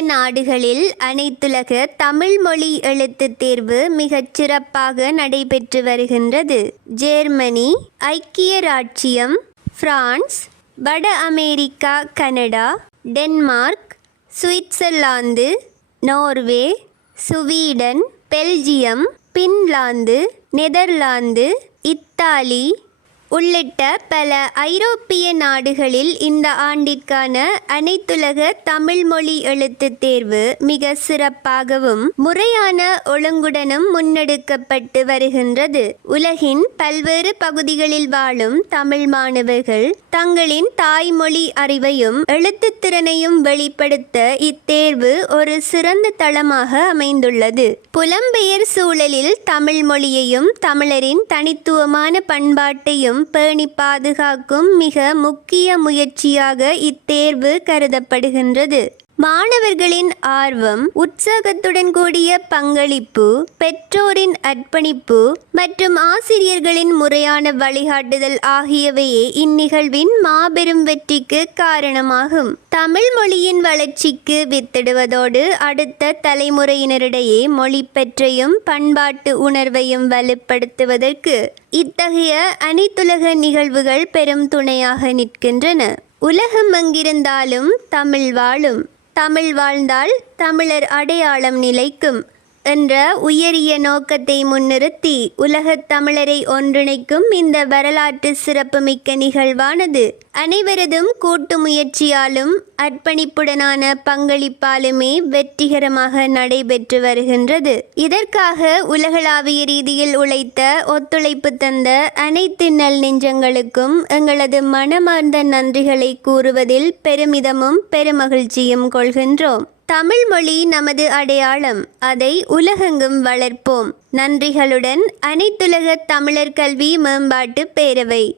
நாடுகளில் அனைத்துலக தமிழ் மொழி எழுத்துத் தேர்வு மிகச் சிறப்பாக நடைபெற்று வருகின்றது. ஜெர்மனி, ஐக்கிய இராச்சியம், பிரான்ஸ், வட America, Canada, Denmark, Switzerland, Norway, Sweden, Belgium, Finland, Netherlands, Italy உள்ளிட்ட பல ஐரோப்பிய நாடுகளில் இந்த ஆண்டிற்கான அனைத்துலக தமிழ் மொழி எழுத்துத் தேர்வு மிக சிறப்பாகவும் முறையான ஒழுங்குடனும் முன்னெடுக்கப்பட்டு வருகின்றது. உலகின் பல்வேறு பகுதிகளில் வாழும் தமிழ் மாணவர்கள் தங்களின் தாய்மொழி அறிவையும் எழுத்துத் திறனையும் வெளிப்படுத்த இத்தேர்வு ஒரு சிறந்த தளமாக அமைந்துள்ளது. புலம்பெயர் சூழலில் தமிழ் மொழியையும் தமிழரின் தனித்துவமான பண்பாட்டையும் பேணி பாதுகாக்கும் மிக முக்கிய முயற்சியாக இத்தேர்வு கருதப்படுகின்றது. மாணவர்களின் ஆர்வம், உற்சாகத்துடன் கூடிய பங்களிப்பு, பெற்றோரின் அர்ப்பணிப்பு மற்றும் ஆசிரியர்களின் முறையான வழிகாட்டுதல் ஆகியவையே இந்நிகழ்வின் மாபெரும் வெற்றிக்கு காரணமாகும். தமிழ் மொழியின் வளர்ச்சிக்கு வித்திடுவதோடு அடுத்த தலைமுறையினரிடையே மொழிப்பற்றையும் பண்பாட்டு உணர்வையும் வலுப்படுத்துவதற்கு இத்தகைய அனைத்துலக நிகழ்வுகள் பெரும் துணையாக நிற்கின்றன. உலகம் எங்கிருந்தாலும் தமிழ் வாழும், தமிழ் வாழ்ந்தால் தமிழர் அடையாளம் நிலைக்கும் என்ற உயரிய நோக்கத்தை முன்னிறுத்தி உலகத் தமிழரை ஒன்றிணைக்கும் இந்த வரலாற்று சிறப்புமிக்க நிகழ்வானது அனைவரதும் கூட்டு முயற்சியாலும் அர்ப்பணிப்புடனான பங்களிப்பாலுமே வெற்றிகரமாக நடைபெற்று வருகின்றது. இதற்காக உலகளாவிய ரீதியில் உழைத்த, ஒத்துழைப்பு தந்த அனைத்து நல் நெஞ்சங்களுக்கும் எங்களது மனமார்ந்த நன்றிகளை கூறுவதில் பெருமிதமும் பெருமகிழ்ச்சியும் கொள்கின்றோம். தமிழ் மொழி நமது அடையாளம், அதை உலகெங்கும் வளர்ப்போம். நன்றிகளுடன் அனைத்துலக தமிழர் கல்வி மேம்பாட்டு பேரவை.